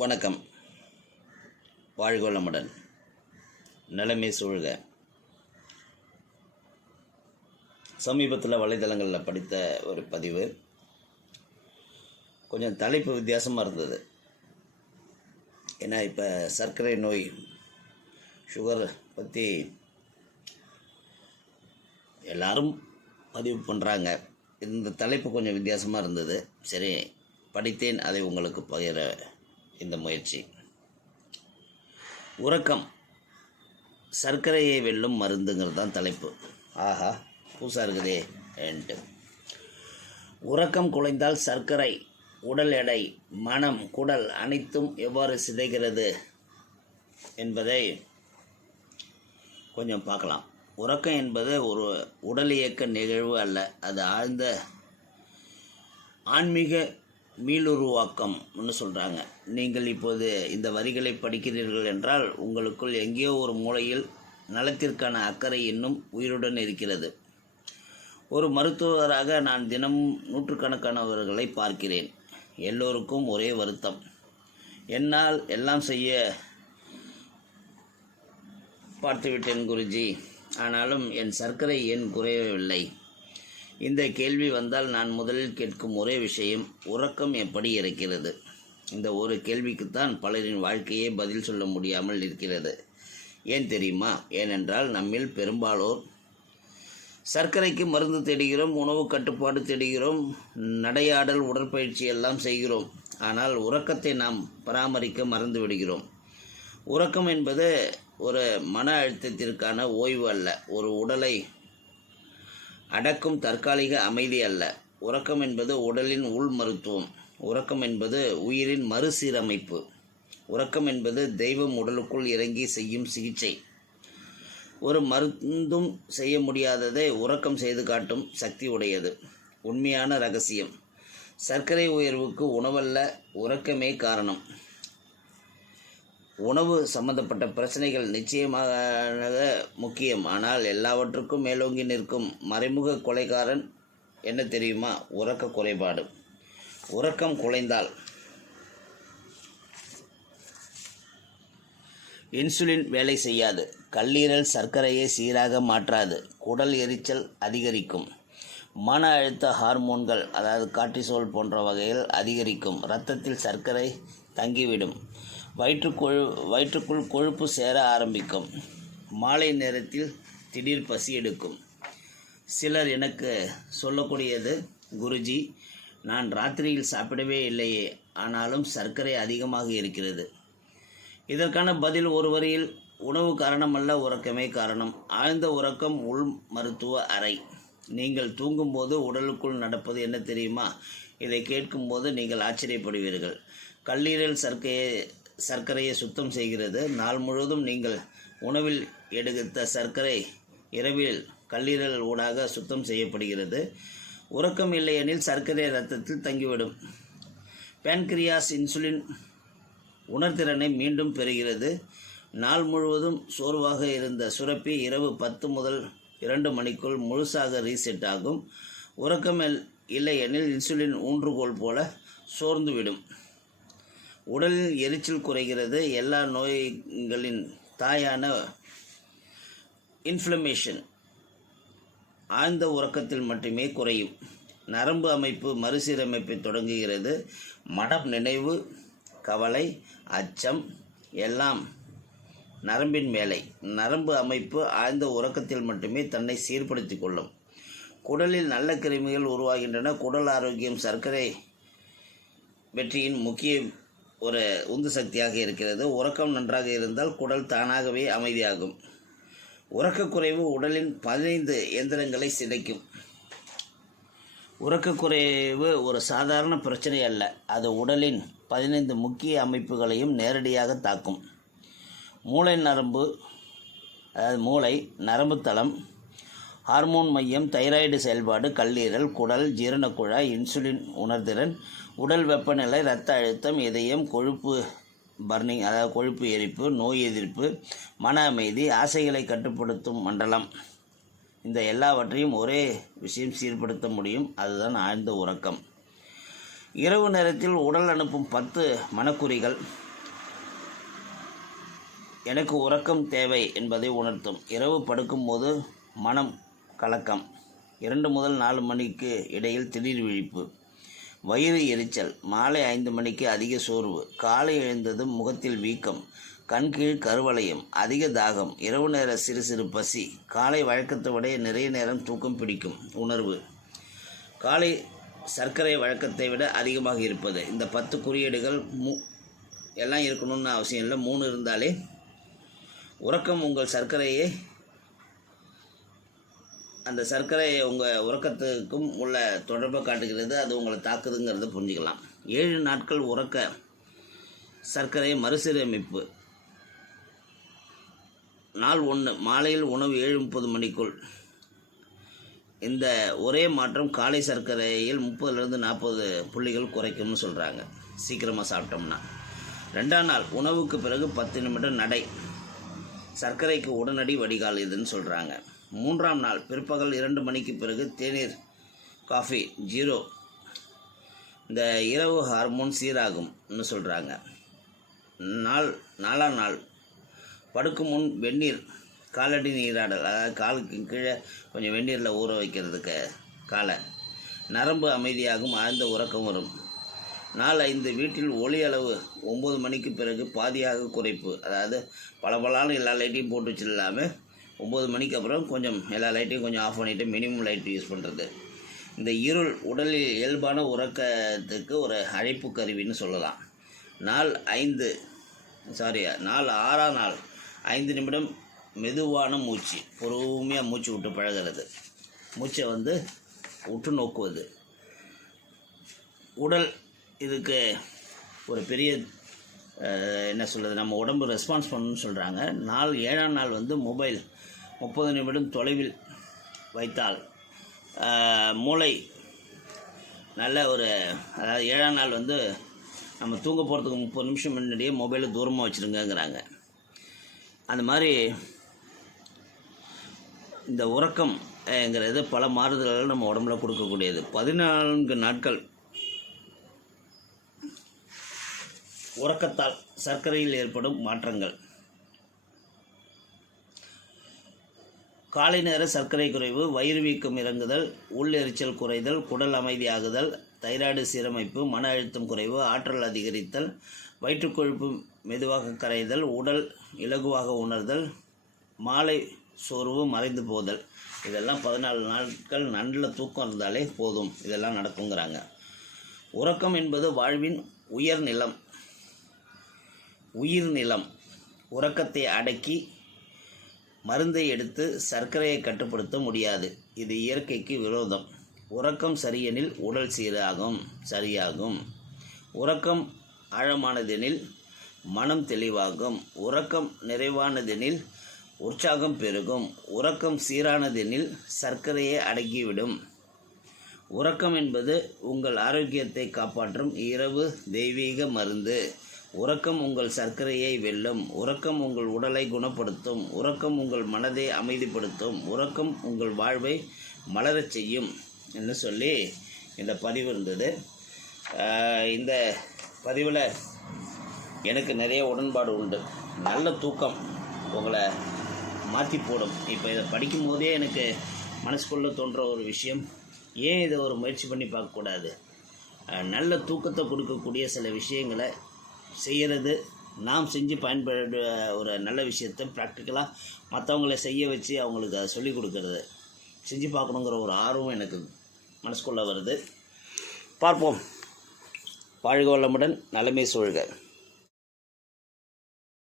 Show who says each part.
Speaker 1: வணக்கம். வாழ்க வளமுடன் நிலைமை சூழ்க. சமீபத்தில் வலைதளங்களில் படித்த ஒரு பதிவு. கொஞ்சம் தலைப்பு வித்தியாசமாக இருந்தது. ஏன்னா இப்போ சர்க்கரை நோய் சுகர் பற்றி எல்லாரும் பதிவு பண்ணுறாங்க இந்த தலைப்பு கொஞ்சம் வித்தியாசமாக இருந்தது. சரி படித்தேன் அதை உங்களுக்கு பகிர இந்த முயற்சி. உறக்கம். சர்க்கரையை வெல்லும் மருந்துங்கிறது தான் தலைப்பு. ஆஹா புதுசாக இருக்குதே என்று உறக்கம் குலைந்தால் சர்க்கரை உடல் எடை மனம் குடல் அனைத்தும் எவ்வாறு சிதைகிறது என்பதை கொஞ்சம் பார்க்கலாம். உறக்கம் என்பது ஒரு உடல் இயக்க நிகழ்வு அல்ல அது ஆழ்ந்த ஆன்மீக மீளுருவாக்கம்னு சொல்கிறாங்க நீங்கள் இப்போது இந்த வரிகளை படிக்கிறீர்கள் என்றால் உங்களுக்குள் எங்கேயோ ஒரு மூலையில் நலத்திற்கான அக்கறை இன்னும் உயிருடன் இருக்கிறது. ஒரு மருத்துவராக நான் தினமும் நூற்றுக்கணக்கானவர்களை பார்க்கிறேன். எல்லோருக்கும் ஒரே வருத்தம். என்னால் எல்லாம் செய்ய பார்த்துவிட்டேன் குருஜி. ஆனாலும் என் சர்க்கரை ஏன் குறையவில்லை? இந்த கேள்வி வந்தால் நான் முதலில் கேட்கும் ஒரே விஷயம் உறக்கம் எப்படி இருக்கிறது? இந்த ஒரு கேள்விக்குத்தான் பலரின் வாழ்க்கையே பதில் சொல்ல முடியாமல் இருக்கிறது ஏன் தெரியுமா? ஏனென்றால் நம்மில் பெரும்பாலோர் சர்க்கரைக்கு மருந்து தேடுகிறோம் உணவு கட்டுப்பாடு தேடுகிறோம் நடையாடல் உடற்பயிற்சி எல்லாம் செய்கிறோம். ஆனால் உறக்கத்தை நாம் பராமரிக்க மறந்து விடுகிறோம். உறக்கம் என்பது ஒரு மன அழுத்தத்திற்கான ஓய்வு அல்ல ஒரு உடலை அடக்கும் தற்காலிக அமைதி அல்ல. உறக்கம் என்பது உடலின் உள் மருத்துவம். உறக்கம் என்பது உயிரின் மறுசீரமைப்பு. உறக்கம் என்பது தெய்வம் உடலுக்குள் இறங்கி செய்யும் சிகிச்சை. ஒரு மருந்தும் செய்ய முடியாததை உறக்கம் செய்து காட்டும் சக்தி உடையது. உண்மையான ரகசியம். சர்க்கரை உயர்வுக்கு உணவல்ல உறக்கமே காரணம். உணவு சம்பந்தப்பட்ட பிரச்சனைகள் நிச்சயமாக முக்கியம். ஆனால் எல்லாவற்றுக்கும் மேலோங்கி நிற்கும் மறைமுக கொலைகாரன் என்ன தெரியுமா? உறக்க குறைபாடு. உறக்கம் குலைந்தால் இன்சுலின் வேலை செய்யாது. கல்லீரல் சர்க்கரையை சீராக மாற்றாது. குடல் எரிச்சல் அதிகரிக்கும். மன அழுத்த ஹார்மோன்கள் அதாவது கார்டிசோல் போன்ற வகையில் அதிகரிக்கும். இரத்தத்தில் சர்க்கரை தங்கிவிடும். வயிற்றுக்கொழு வயிற்றுக்குள் கொழுப்பு சேர ஆரம்பிக்கும். மாலை நேரத்தில் திடீர் பசி எடுக்கும். சிலர் எனக்கு சொல்லக்கூடியது குருஜி நான் ராத்திரியில் சாப்பிடவே இல்லையே ஆனாலும் சர்க்கரை அதிகமாக இருக்கிறது. இதற்கான பதில் ஒரு வரியில் உணவு காரணமல்ல உறக்கமே காரணம். ஆழ்ந்த உறக்கம் உள் மருத்துவ அறை. நீங்கள் தூங்கும்போது உடலுக்குள் நடப்பது என்ன தெரியுமா? இதை கேட்கும்போது நீங்கள் ஆச்சரியப்படுவீர்கள். கல்லீரல் சர்க்கையை சர்க்கரையை சுத்தம் செய்கிறது. நாள் முழுவதும் நீங்கள் உணவில் எடுத்த சர்க்கரை இரவில் கல்லீரல் ஊடாக சுத்தம் செய்யப்படுகிறது. உறக்கம் இல்லையெனில் சர்க்கரை இரத்தத்தில் தங்கிவிடும். பேன்கிரியாஸ் இன்சுலின் உணர்திறனை மீண்டும் பெறுகிறது. நாள் முழுவதும் சோர்வாக இருந்த சுரப்பி இரவு பத்து முதல் இரண்டு மணிக்குள் முழுசாக ரீசெட் ஆகும். உறக்கம் இல்லையெனில் இன்சுலின் ஊன்றுகோல் போல சோர்ந்துவிடும். உடலில் எரிச்சல் குறைகிறது எல்லா நோய்களின் தாயான இன்ஃப்ளமேஷன் ஆழ்ந்த உறக்கத்தில் மட்டுமே குறையும். நரம்பு அமைப்பு மறுசீரமைப்பை தொடங்குகிறது. மடம் நினைவு கவலை அச்சம் எல்லாம் நரம்பின் மேலை. நரம்பு அமைப்பு ஆழ்ந்த உறக்கத்தில் மட்டுமே தன்னை சீர்படுத்தி கொள்ளும். குடலில் நல்ல கிருமிகள் உருவாகின்றன. குடல் ஆரோக்கியம் சர்க்கரை வெற்றியின் முக்கிய ஒரு உந்து சக்தியாக இருக்கிறது. உறக்கம் நன்றாக இருந்தால் குடல் தானாகவே அமைதியாகும். உறக்கக்குறைவு உடலின் பதினைந்து எந்திரங்களை சிதைக்கும். உறக்கக்குறைவு ஒரு சாதாரண பிரச்சனை அல்ல. அது உடலின் பதினைந்து முக்கிய அமைப்புகளையும் நேரடியாக தாக்கும். மூளை நரம்பு அதாவது மூளை நரம்பு தளம் ஹார்மோன் மையம் தைராய்டு செயல்பாடு கல்லீரல் குடல் ஜீரணக்குழாய் இன்சுலின் உணர்திறன் உடல் வெப்பநிலை இரத்த அழுத்தம் இதயம் கொழுப்பு பர்னிங் அதாவது கொழுப்பு எரிப்பு நோய் எதிர்ப்பு மன அமைதி ஆசைகளை கட்டுப்படுத்தும் மண்டலம். இந்த எல்லாவற்றையும் ஒரே விஷயம் சீர்படுத்த முடியும். அதுதான் ஆழ்ந்த உறக்கம். இரவு நேரத்தில் உடல் அனுப்பும் பத்து மனக்குறிகள். எனக்கு உறக்கம் தேவை என்பதை உணர்த்தும். இரவு படுக்கும்போது மனம் கலக்கம். இரண்டு முதல் நாலு மணிக்கு இடையில் திடீர் விழிப்பு. வயிறு எரிச்சல். மாலை ஐந்து மணிக்கு அதிக சோர்வு. காலை எழுந்ததும் முகத்தில் வீக்கம். கண்கீழ் கருவளையம். அதிக தாகம். இரவு நேர சிறு சிறு பசி. காலை வழக்கத்தை விட நிறைய நேரம் தூக்கம் பிடிக்கும். உணர்வு. காலை சர்க்கரை வழக்கத்தை விட அதிகமாக இருப்பது. இந்த பத்து குறியீடுகள் மூ எல்லாம் இருக்கணும்னு அவசியம் இல்லை. மூணு இருந்தாலே உறக்கம் உங்கள் சர்க்கரையை அந்த சர்க்கரை உங்கள் உறக்கத்துக்கும் உள்ள தொடர்பை காட்டுகிறது. அது உங்களை தாக்குதுங்கிறத புரிஞ்சுக்கலாம். ஏழு நாட்கள் உறக்க சர்க்கரை மறுசீரமைப்பு. நாள் ஒன்று மாலையில் உணவு ஏழு முப்பது மணிக்குள். இந்த ஒரே மாற்றம் காலை சர்க்கரையில் முப்பதுலேருந்து நாற்பது புள்ளிகள் குறைக்கும்னு சொல்கிறாங்க சீக்கிரமாக சாப்பிட்டோம்னா. ரெண்டாம் நாள் உணவுக்கு பிறகு பத்து நிமிடம் நடை. சர்க்கரைக்கு உடனடி வடிகால் இதுன்னு சொல்கிறாங்க மூன்றாம் நாள் பிற்பகல் இரண்டு மணிக்கு பிறகு தேநீர் காஃபி ஜீரோ. இந்த இரவு ஹார்மோன் சீராகும்னு சொல்கிறாங்க நாள் நாலாம் நாள். படுக்கும் முன் வெந்நீர் காலடி நீராடல் அதாவது காலுக்கு கீழே கொஞ்சம் வெந்நீரில் ஊற வைக்கிறதுக்கு காலை. நரம்பு அமைதியாகும் ஆழ்ந்த உறக்கம் வரும். நாள் ஐந்து வீட்டில் ஒளி அளவு ஒம்பது மணிக்கு பிறகு பாதியாக குறைப்பு. அதாவது பளபளன்னு எல்லா லைட்டையும் போட்டு வச்சிடலாமல் ஒம்பது மணிக்கு அப்புறம் கொஞ்சம் எல்லா லைட்டையும் கொஞ்சம் ஆஃப் பண்ணிவிட்டு மினிமம் லைட் யூஸ் பண்ணுறது இந்த இருள் உடலில் இயல்பான உறக்கத்துக்கு ஒரு அழைப்பு கருவின்னு சொல்லலாம். நாள் ஐந்து சாரி நாள் ஆறாம் நாள் ஐந்து நிமிடம் மெதுவான மூச்சு பொறுமையாக மூச்சு விட்டு பழகிறது. மூச்சை வந்து உற்று நோக்குவது. உடல் இதுக்கு ஒரு பெரிய என்ன சொல்கிறது நம்ம உடம்பு ரெஸ்பான்ஸ் பண்ணணும்னு சொல்கிறாங்க நாள் ஏழாம் நாள் வந்து மொபைல் முப்பது நிமிடம் தொலைவில் வைத்தால் மூளை நல்ல ஒரு அதாவது ஏழாம் நாள் வந்து நம்ம தூங்க போகிறதுக்கு முப்பது நிமிஷம் முன்னாடியே மொபைலை தூரமாக வச்சுருங்கங்கிறாங்க. அந்த மாதிரி இந்த உறக்கம்ங்கிறது பல மாறுதல்கள் நம்ம உடம்புல கொடுக்கக்கூடியது. பதினான்கு நாட்கள் உறக்கத்தால் சர்க்கரையில் ஏற்படும் மாற்றங்கள். காலை நேர சர்க்கரை குறைவு வயிறு வீக்கம் இறங்குதல் உள் எரிச்சல் குறைதல் குடல் அமைதியாகுதல் தைராய்டு சீரமைப்பு மன அழுத்தம் குறைவு ஆற்றல் அதிகரித்தல் வயிற்றுக்கொழுப்பு மெதுவாக கரைதல் உடல் இலகுவாக உணர்தல் மாலை சோர்வு மறைந்து போதல். இதெல்லாம் பதினாலு நாட்கள் நல்ல தூக்கம் இருந்தாலே போதும். இதெல்லாம் நடக்குங்கிறாங்க. உறக்கம் என்பது வாழ்வின் உயர்நிலம். உயிர்நிலம். உறக்கத்தை அடக்கி மருந்தை எடுத்து சர்க்கரையை கட்டுப்படுத்த முடியாது. இது இயற்கைக்கு விரோதம். உறக்கம் சரியெனில் உடல் சீராகும் சரியாகும். உறக்கம் ஆழமானதெனில் மனம் தெளிவாகும். உறக்கம் நிறைவானதெனில் உற்சாகம் பெருகும். உறக்கம் சீரானதெனில் சர்க்கரையை அடக்கிவிடும். உறக்கம் என்பது உங்கள் ஆரோக்கியத்தை காப்பாற்றும் இரவு தெய்வீக மருந்து. உறக்கம் உங்கள் சர்க்கரையை வெல்லும் உறக்கம் உங்கள் உடலை குணப்படுத்தும் உறக்கம் உங்கள் மனதை அமைதிப்படுத்தும் உறக்கம் உங்கள் வாழ்வை மலரச் செய்யும் என்று சொல்லி இந்த பதிவு இருந்தது. இந்த பதிவில் எனக்கு நிறைய உடன்பாடு உண்டு. நல்ல தூக்கம் உங்களை மாற்றி போடும். இப்போ இதை படிக்கும் போதே எனக்கு மனசுக்குள்ளே தோன்ற ஒரு விஷயம். ஏன் இதை ஒரு முயற்சி பண்ணி பார்க்கக்கூடாது? நல்ல தூக்கத்தை கொடுக்கக்கூடிய சில விஷயங்களை செய்கிறது நாம் செஞ்சு பயன்பட ஒரு நல்ல விஷயத்தை ப்ராக்டிக்கலாக மற்றவங்கள செய்ய வச்சு அவங்களுக்கு அதை சொல்லிக் கொடுக்கறது. செஞ்சு பார்க்கணுங்கிற ஒரு ஆர்வம் எனக்கு மனசுக்குள்ளே வருது. பார்ப்போம். வாழ்க வளமுடன் நலமே சூழ்க.